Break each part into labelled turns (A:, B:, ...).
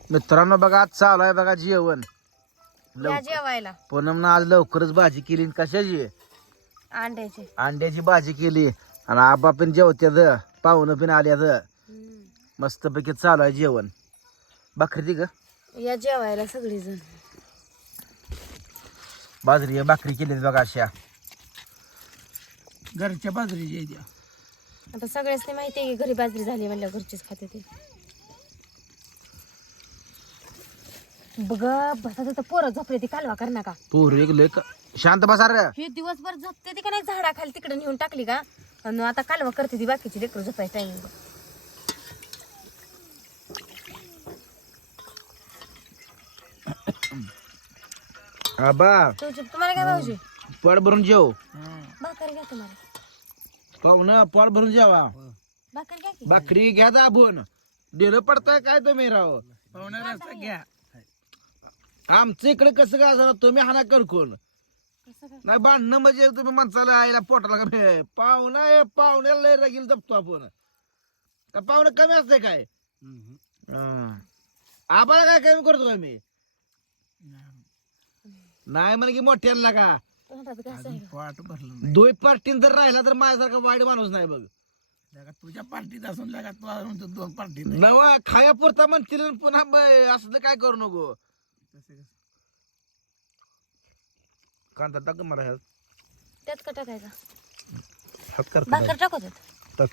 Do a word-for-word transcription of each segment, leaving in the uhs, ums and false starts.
A: मित्रांनो बघा आज चालू आहे बघा जेवण.
B: या जेवायला
A: पूनमनं आज लवकरच भाजी केली. कशाची?
B: अंड्याचे.
A: अंड्याची भाजी केली. आणि आबा पण जेवत्यात, पाहुणं पण आल्यात.
B: हम्म.
A: मस्त पैकी चालू आहे जेवण. भाकरी ग
B: या जेवायला सगळीजण.
A: बाजरी भाकरी केली बघा अशा
C: घरच्या बाजरीची आहे त्या.
B: आता सगळ्याच माहिती आहे की घरी बाजरी झाली म्हणल्या घरचीच खाते ते. बघ बसा तर पोरं झोपले ती कालवा कर नका.
A: पोर एक लय क- शांत बसा रे.
B: हे दिवसभर झोपते ती का नाही झाडाखाली तिकडे नेऊन टाकली का आणि आता कालवा करते ती बाकीची लेकरं झोपायचं टायमिंग.
A: आबा
B: तुम्हाला काय भाऊजी
A: पोट भरून जेव.
B: भाकर घ्या तुम्हाला.
A: पाहुणं पोट भरून जेवा.
B: भाकर घ्या की.
A: भाकरी घ्या दाबून. डेलं पडतंय काय तुम्ही राव.
C: पाहुणा रस्ता घ्या.
A: आमचं इकडे कसं काय असणार, तुम्ही हाना करकून
B: कसं काय?
A: नाही भांडणं म्हणजे तुम्ही माणसाला आईला पोटाला का पाहुणा पाहुण्याला लय रगील जपतो आपण. का पाहुणं कमी असते काय? हा. आबाला काय कमी करतो का मी? नाही म्हणे की मोठ्याला का
B: तोंडात घास आहे का?
C: पाठ भरलं नाही.
A: दोन पार्टीन जर राहिला तर माझ्यासारखा वाईट माणूस नाही बघ.
C: लगा तुझ्या पार्टीत असून लगा तू म्हणतो दोन पार्टीत.
A: नवा खायापुरता म्हणतील आणि पुन्हा ब- असलं काय करू नको. कांदा टाक मला ह्यात.
B: त्यात का टाकायचा?
A: हात कर
B: भाकर टाकत
A: टाक.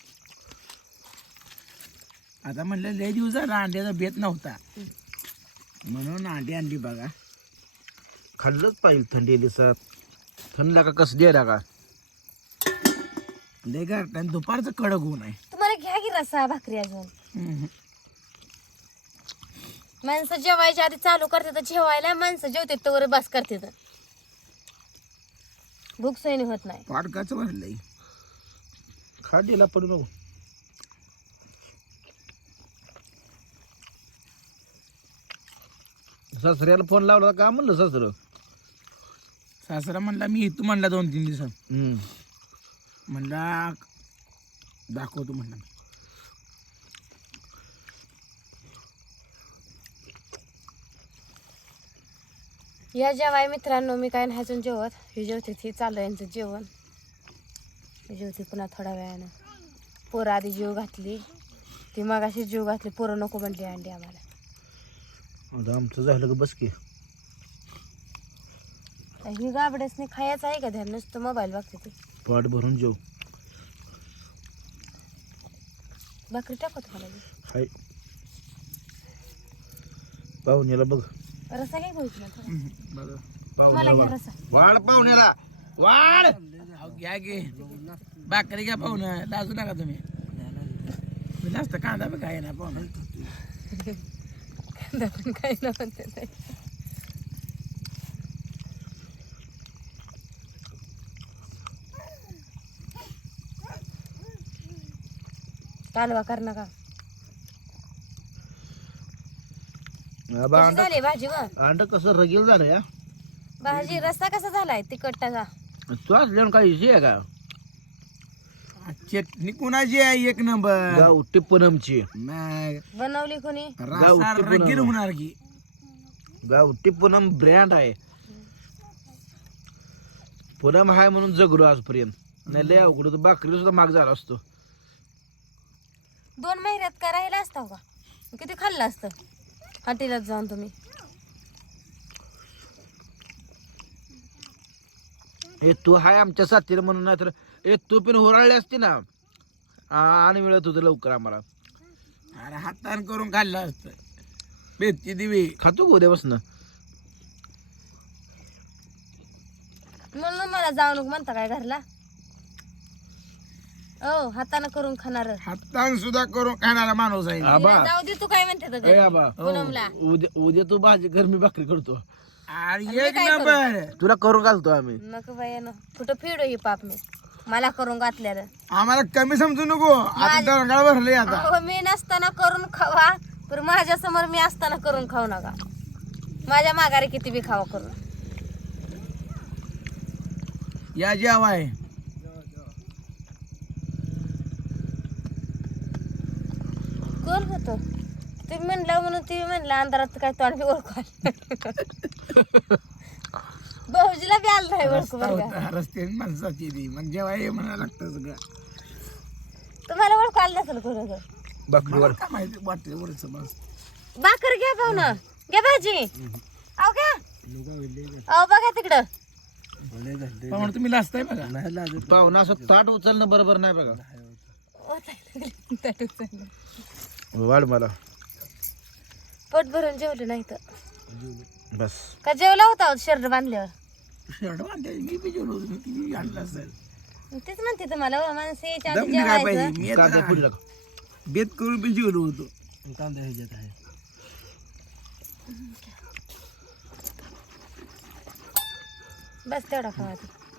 C: आता म्हणलं लय दिवस झाला अंड्याचा बेत नव्हता म्हणून अंडी आणली बघा.
A: खाल्लंच पाहिजे थंडी दिवसात. थंडला का कसं द्यायला का
C: लय गारठा आणि दुपारचं कडक ऊन आहे.
B: तुम्हाला घ्या की रसा भाकरी अजून.
C: हम्म.
B: माणसं जेवायच्या आधी चालू करते तर जेवायला, माणसं जेवते तर बस करते तर भूक सहन होत नाही.
C: पाडकाचं भरलंय.
A: खा दिला पडू नको. सासऱ्याला फोन लावला का म्हणलं सासर.
C: सासरा म्हणला मी इथं म्हणला दोन तीन दिवसात.
A: हम्म
C: म्हणला दाखवतो म्हणला.
B: या जेवाय मित्रांनो, मी काय नाही जेवत. हे जेवते ती चालू यांचं जेवण. हे जेवते पुन्हा थोड्या वेळानं. पोरं आधी जीव घातली, ती मगाशी जीव घातली. पोरं नको म्हणली अंडी आम्हाला.
A: आता आमचं झालं का बस की.
B: ही गाबड्यासनी खायचं आहे का ध्यान, नुसतं मोबाईल बघते ती.
A: पाट भरून जेव.
B: भाकरी टाकत मला
A: हाय पाहुण्याला बघ.
B: रसा काय खायची ना थोडा.
C: बघा
B: मला घ्या रसा.
A: वाढ पाहुण्याला वाढ.
C: अहो, घ्या गे भाकरी घ्या पाहुणं, लाजू नका तुम्ही. मी जास्त कांदा बी काय ना पाहुणं.
B: कांदा पण काही ना म्हणते नाही. कालवा कर नका.
A: आबा
B: कशी झाली भाजी व
A: अंड कसं रगील झालं या.
B: भाजी रस्ता कसा झालाय तिखटाचा?
A: तू असल्यानं काही विषय आहे का?
C: चटणी कुणाची आहे एक नंबर.
A: गावठी पूनमची.
C: नाही
B: बनवली कोणी?
C: रस्सा
A: गावठी पुन्हा.
C: रगीर होणार की.
A: गावठी पूनम ब्रँड आहे. पूनम आहे म्हणून जगलो आजपर्यंत. नाही लय अवघड होतं. भाकरी सुद्धा माग झाला असतो.
B: दोन महिन्यात का राहिला असता का? किती खाल्लं असतं हॉटेलात जाऊन तुम्ही?
A: हे तू हाय आमच्या साथीला म्हणून नाही तर हे तू पण हुराळली असती ना. आ- आणि मिळत होतं लवकर आम्हाला.
C: अरे हातान करून खाल्लं असतं. बेतची दिवी
A: खातो का उद्यापासून?
B: म्हणून मला जाऊ नको म्हणता काय घरला? ओ हातानं करून खाणार.
C: हातान सुद्धा करून खाणारा माणूस आहे.
A: आबा
B: जाऊ दे, तू काय म्हणते तर
A: ए
B: घरी?
A: आबा
B: पूनमला
A: उद्या उद्या तू भाजी कर मी भाकरी करतो.
C: अरे
B: मी
C: एक
B: काय करू?
C: नंबर.
A: तुला करून घालतो आम्ही.
B: नको बाई न कुठं फिडो ही पाप मी मला करून घातलेलं.
C: आम्हाला कमी समजू नको. आता दरंगाळ भरले आता.
B: अहो, मी नसताना करून खावा, पण माझ्या समोर मी असताना करून खाऊ नका. माझ्या माघारी किती बी खावा करून.
C: या जेवाय.
B: कोण होतो? तुम्ही म्हणला म्हणून तुम्ही म्हणला अंधारात काय तोंड बी ओळखू भाऊजीला बी आलं नाही ओळखू बरं का.
C: रस्त्याने माणसाची ती मग जेव्हा हे म्हणायला लागतं सगळं
B: तुम्हाला ओळखू आलं नसेल खरं
A: बकरीवर
C: काय माहिती वाटते वरच बस
B: भाकर घ्या पाहुणं घ्या भाजी अहो घ्या अहो बघा तिकडं
C: पण तुम्ही लाजताय बघा
A: पाहुणा असं ताट उचलणं बरोबर नाही बघा. वाढ मला
B: पोट भरून जेवलं नाही तर
A: बस.
B: का जेवला होता शर्ट बांधल्यावर
C: शर्ट बांधले मी बी जेवलो होतो मी आणलं असेल
B: तेच म्हणते तुम्हाला हो, माणसं यायच्या आधी
C: दमली काय पाहिजे
B: जेवायचं
C: मी
A: कांदा
C: आता
A: फोडी टाक.
C: बेत करून बी जेवलो होतो कांदा ह्याच्यात आहे
B: बस तेवढा खावा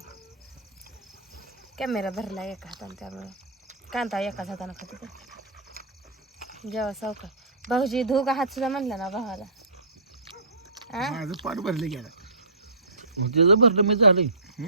B: कॅमेरा धरला एका हाताने त्यामुळे कांदा एकाच हाताने खाते ते जेव्हा सावका भाऊजी धू का हात सुद्धा म्हणला ना भावाला आ?
C: माझं पाठ भरलं गेलं
A: त्याचं भरलं मी झालंय.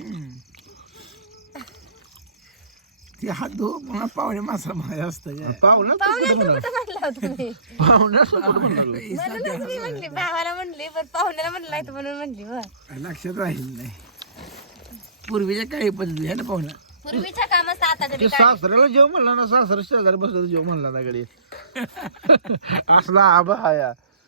C: ते हात धो पुन्हा पावणे मासा माझ्या असतं
A: पाहुणा
B: पाहुण्याचं कुठं म्हणला होता तुम्ही
A: पाहुणा सोबत म्हणालो.
B: म्हणूनच मी म्हणली भावाला म्हणली पण पाहुण्याला म्हणलं नाही तर म्हणून म्हणली बरं
C: लक्षात राहील नाही पूर्वीच्या काही पद्धती आहे ना पाहुणा
B: पूर्वीच्या कामात आता
A: ते
B: तरी काय
A: सासऱ्याला जेव म्हणला ना सासरा शेजारी बसलं जेव म्हणला ना कडे असला आबा हाया.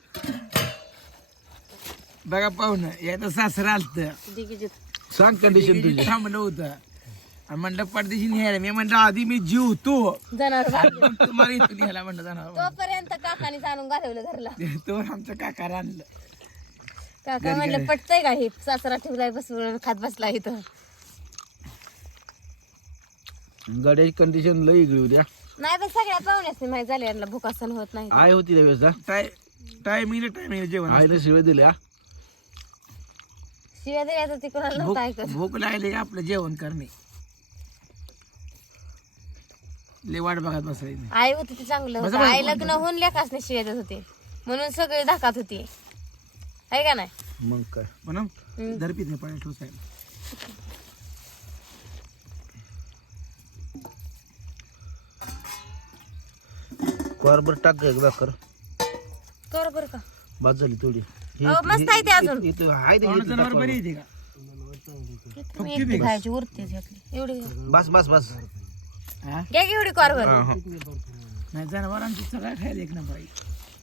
C: बघा पाहुणं एकदा सासरा आलत
B: दिग्गजित
A: सांग कंडिशन तुझी.
C: थांबलं होतं आणि म्हणलं पडदेशी न्यायला मी म्हणलं आधी मी जीवतो
B: जनावर
C: तुम्हाला इथून न्यायला म्हणलं जाणार
B: तोपर्यंत काकाने आणून घालवलं घरला
C: तो आमच्या काकाला आणलं
B: काका म्हणलं पटतंय का हे सासरा ठेवलाय बसून खात बसला इथं
A: गाड्याची कंडिशन लई वेगळी होती.
B: नाही पण सगळ्या पाहुण्यास माहिती झाले यांना भूक सण होत नाही
A: आय होती त्यावेळेस
C: टाय टायमिंग टायमिंग जेवण
A: आईने शिवे दिल्या.
B: शिव्या द्यायचं ती कोणाला
C: भूक
B: नव्हतं ऐकत
C: भूक लागली का आपलं जेवण करणे लय वाट बघत बसायची
B: आई होती ती चांगलं होतं आई लग्न होऊन लेखाच नाही शिव्या देत होते म्हणून सगळे धाकात होती आहे का नाही
A: मग काय
C: म्हणून
B: हम्म.
C: धरपीत नाही पाणी ठोसायला
A: बरोबर टाक एक भाकर
B: कर बरं का
A: बाद झाली थोडी. हे-
B: अहो, मस्त आहे ते अजून
A: हे- इथं आहे ते-
C: पाहुणं
A: इथं
C: जनावर
A: टाक
C: बरी
A: बरोबर.
C: येते का
B: तुम्ही एकटी खायची उरतेच यातली एवढी
A: बस बस बस.
C: हा
B: घ्या की एवढी कॉरवर
A: हा, हा.
C: नाही जनावरांची सगळं खायला एक नंबर आहे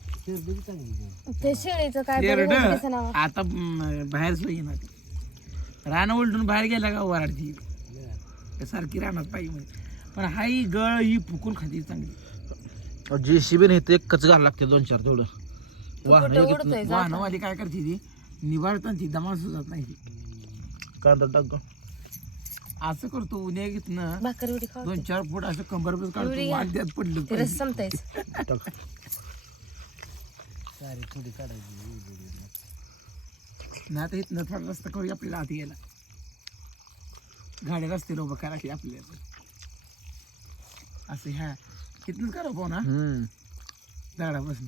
B: ते शेळीचं काय
C: शेरडं,
B: बरं होतं दिसेना.
C: आता म, बाहेर सोय येणार ती. रानं उलटून बाहेर गेला का वराडती सारखी रानात पाहिजे म्हणजे पण हाई गळ ही फुकून खाती चांगली
A: जे शिबीन हे ते एकच घाल लागते दोन चार तेवढं
B: तू
A: वाह
B: कुठं उडतोय जा.
C: वाहनवाली काय करते ती निवाळताना ती दमा सुजात नाही ती.
A: कांदा टाक गं.
C: असं करतो उद्या घेतनं
B: भाकर एवढी खाऊ
C: दोन चार फूट असं कंबर
B: एवढी
C: काढतो
B: घ्या.
C: वाद्यात पडलं
B: ते रस संपतायच
A: टाक.
C: ना आता इथनं थोडा रस्ता करू आपल्याला आत यायला गाड्या रस्ते उभं करा की आपल्याला असं ह्या इथनंच करा पाहू ना
A: हम्म.
C: दगडापासून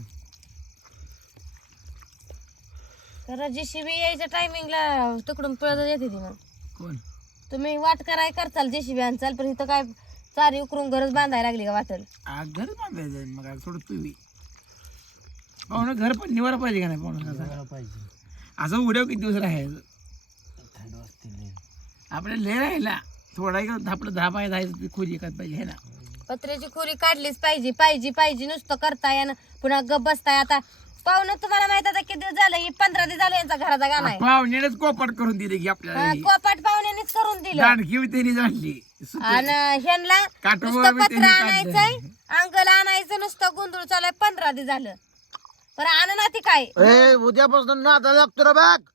B: तर जी शिबी यायच्या टायमिंगला तिकडून पळत येते ती मग
C: कोण
B: तुम्ही वाट कराय करचाल जेसीबी आणचाल पण इथं काय चारी उकरून घरच बांधायला लागली का वाटल
C: आज घर बांधायचं आहे मग आज थोडं तुम्ही पाहुणं घर पण निवारा पाहिजे का नाही पाहुणं पाहिजे असं उड्या किती दिवस राहायचं आपल्याला लय राहिला थोडा एक आपलं दहा पाय जायचं ती खोली एकाच पाहिजे है ना
B: पत्र्याची खोरी काढलीच पाहिजे पाहिजे पाहिजे नुसतं करताय ना पुन्हा गप बसताय आता पाहुणं तुम्हाला माहित आता किती दिवस झालं ही पंधरा दिवस झालं यांचा घराचा गाणं आहे
C: पाहुण्यानेच कोपाट करून दिले की आपल्याला
B: हा,
C: ही.
B: कोपाट पाहुण्यानेच करून दिलं
C: दांडकी त्यांनी जाणली
B: आणि ह्यांना
C: काठवर
B: नुसतं
C: बी
B: पत्र
C: त्यांनी काढलं.
B: आणायचंय अंकल आणायचं नुसतं गुंदूळ चालू पंधरा दिवस झालं पण आण ना ती काय
A: ए उद्यापासून नादा लागतो रे बघ.